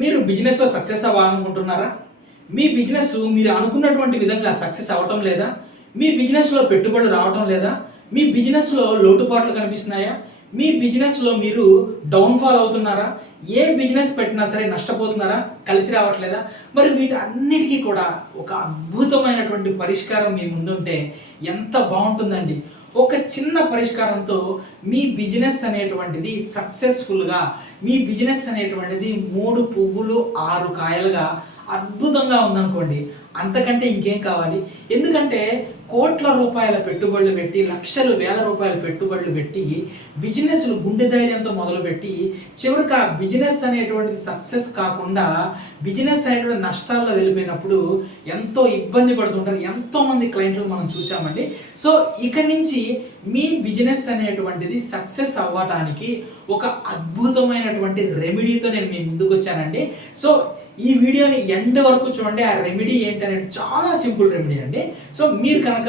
మీరు బిజినెస్లో సక్సెస్ అవ్వాలనుకుంటున్నారా? మీ బిజినెస్ మీరు అనుకున్నటువంటి విధంగా సక్సెస్ అవ్వటం లేదా? మీ బిజినెస్లో పెట్టుబడులు రావటం లేదా? మీ బిజినెస్లో లోటుపాట్లు కనిపిస్తున్నాయా? మీ బిజినెస్లో మీరు డౌన్ఫాల్ అవుతున్నారా? ఏ బిజినెస్ పెట్టినా సరే నష్టపోతున్నారా? కలిసి రావట్లేదా? మరి వీటన్నిటికీ కూడా ఒక అద్భుతమైనటువంటి పరిష్కారం మీ ముందుంటే ఎంత బాగుంటుందండి. ఒక చిన్న పరిష్కారంతో మీ బిజినెస్ అనేటువంటిది సక్సెస్ఫుల్గా, మీ బిజినెస్ అనేటువంటిది 3 పువ్వులు 6 కాయలుగా అద్భుతంగా ఉందనుకోండి. అంతకంటే ఇంకేం కావాలి? ఎందుకంటే కోట్ల రూపాయల పెట్టుబడులు పెట్టి, లక్షలు వేల రూపాయల పెట్టుబడులు పెట్టి, బిజినెస్లు గుండె ధైర్యంతో మొదలుపెట్టి, చివరికి ఆ బిజినెస్ అనేటువంటిది సక్సెస్ కాకుండా బిజినెస్ అనేటువంటి నష్టాల్లో వెళ్ళిపోయినప్పుడు ఎంతో ఇబ్బంది పడుతుంటారు. ఎంతోమంది క్లయింట్లు మనం చూసామండి. సో ఇక నుంచి మీ బిజినెస్ అనేటువంటిది సక్సెస్ అవ్వటానికి ఒక అద్భుతమైనటువంటి రెమెడీతో నేను మీ ముందుకు వచ్చానండి. సో ఈ వీడియోని ఎండ్ వరకు చూడండి. ఆ రెమెడీ ఏంటనేది చాలా సింపుల్ రెమెడీ అండి. సో మీరు కనుక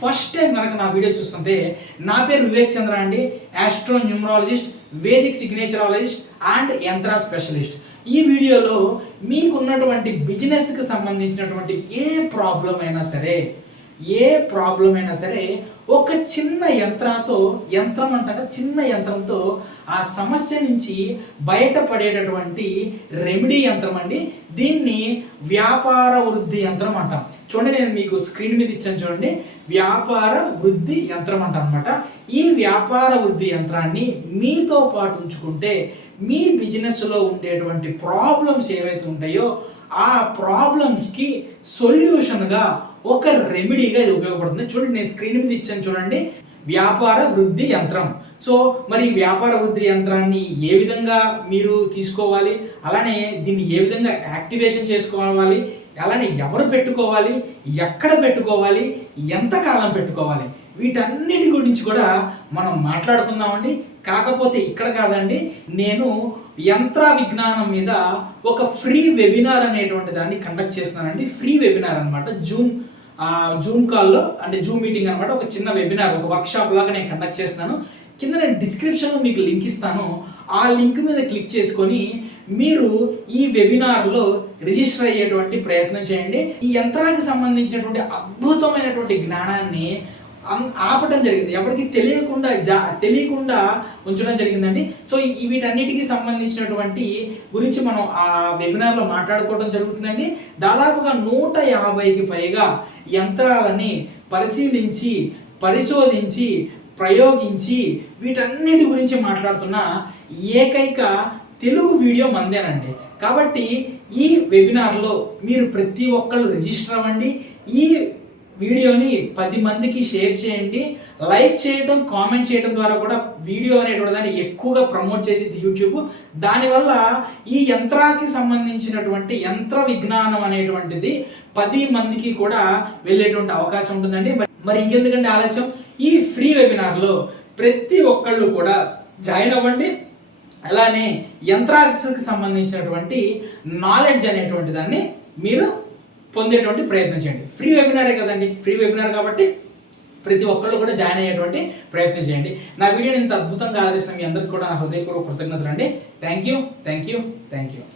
ఫస్ట్ టైం కనుక నా వీడియో చూస్తుంటే, నా పేరు వివేక్ చంద్ర అండి, ఆస్ట్రో న్యూమరాలజిస్ట్, వేదిక్ సిగ్నేచరాలజిస్ట్ అండ్ యంత్ర స్పెషలిస్ట్. ఈ వీడియోలో మీకున్నటువంటి బిజినెస్కి సంబంధించినటువంటి ఏ ప్రాబ్లం అయినా సరే ఒక చిన్న యంత్రంతో ఆ సమస్య నుంచి బయటపడేటటువంటి రెమెడీ యంత్రం అండి. దీన్ని వ్యాపార వృద్ధి యంత్రం అంటాం. చూడండి, నేను మీకు స్క్రీన్ మీద ఇచ్చాను చూడండి. వ్యాపార వృద్ధి యంత్రం అంటాం అనమాట. ఈ వ్యాపార వృద్ధి యంత్రాన్ని మీతో పాటు ఉంచుకుంటే మీ బిజినెస్లో ఉండేటువంటి ప్రాబ్లమ్స్ ఏవైతే ఉంటాయో ఆ ప్రాబ్లమ్స్కి సొల్యూషన్గా ఒక రెమెడీగా ఇది ఉపయోగపడుతుంది. చూడండి, నేను స్క్రీన్ మీద ఇచ్చాను చూడండి, వ్యాపార వృద్ధి యంత్రం. సో మరి వ్యాపార వృద్ధి యంత్రాన్ని ఏ విధంగా మీరు తీసుకోవాలి, అలానే దీన్ని ఏ విధంగా యాక్టివేషన్ చేసుకోవాలి, అలానే ఎవరు పెట్టుకోవాలి, ఎక్కడ పెట్టుకోవాలి, ఎంతకాలం పెట్టుకోవాలి, వీటన్నిటి గురించి కూడా మనం మాట్లాడుకుందామండి. కాకపోతే ఇక్కడ కాదండి, నేను యంత్ర విజ్ఞానం మీద ఒక ఫ్రీ వెబినార్ అనేటువంటి దాన్ని కండక్ట్ చేస్తున్నానండి. ఫ్రీ వెబినార్ అనమాట. జూమ్ కాల్లో, అంటే జూమ్ మీటింగ్ అనమాట. ఒక చిన్న వెబినార్, ఒక వర్క్షాప్ లాగా నేను కండక్ట్ చేస్తున్నాను. కింద నేను డిస్క్రిప్షన్లో మీకు లింక్ ఇస్తాను. ఆ లింక్ మీద క్లిక్ చేసుకొని మీరు ఈ వెబినార్లో రిజిస్టర్ అయ్యేటువంటి ప్రయత్నం చేయండి. ఈ యంత్రానికి సంబంధించినటువంటి అద్భుతమైనటువంటి జ్ఞానాన్ని ఆపటం జరిగింది, ఎవరికి తెలియకుండా ఉంచడం జరిగిందండి. సో వీటన్నిటికీ సంబంధించినటువంటి గురించి మనం ఆ వెబినార్లో మాట్లాడుకోవడం జరుగుతుందండి. దాదాపుగా 150కి పైగా యంత్రాలని పరిశీలించి, పరిశోధించి, ప్రయోగించి వీటన్నిటి గురించి మాట్లాడుతున్న ఏకైక తెలుగు వీడియో మందేనండి. కాబట్టి ఈ వెబినార్లో మీరు ప్రతి ఒక్కళ్ళు రిజిస్టర్ అవ్వండి. ఈ వీడియోని 10 మందికి షేర్ చేయండి. లైక్ చేయడం, కామెంట్ చేయడం ద్వారా కూడా వీడియో అనేటువంటి దాన్ని ఎక్కువగా ప్రమోట్ చేసేది యూట్యూబ్. దానివల్ల ఈ యంత్రానికి సంబంధించినటువంటి యంత్ర విజ్ఞానం అనేటువంటిది 10 మందికి కూడా వెళ్ళేటువంటి అవకాశం ఉంటుందండి. మరి ఇంకెందుకంటే ఆలస్యం, ఈ ఫ్రీ వెబినార్లో ప్రతి ఒక్కళ్ళు కూడా జాయిన్ అవ్వండి. అలానే యంత్రానికి సంబంధించినటువంటి నాలెడ్జ్ అనేటువంటి దాన్ని మీరు పొందేటువంటి ప్రయత్నం చేయండి. ఫ్రీ వెబినారే కదండి, ఫ్రీ వెబినార్ కాబట్టి ప్రతి ఒక్కళ్ళు కూడా జాయిన్ అయ్యేటువంటి ప్రయత్నం చేయండి. నా వీడియోని ఇంత అద్భుతంగా ఆదరిస్తున్న మీ అందరికీ కూడా నా హృదయపూర్వక కృతజ్ఞతలు అండి. Thank you.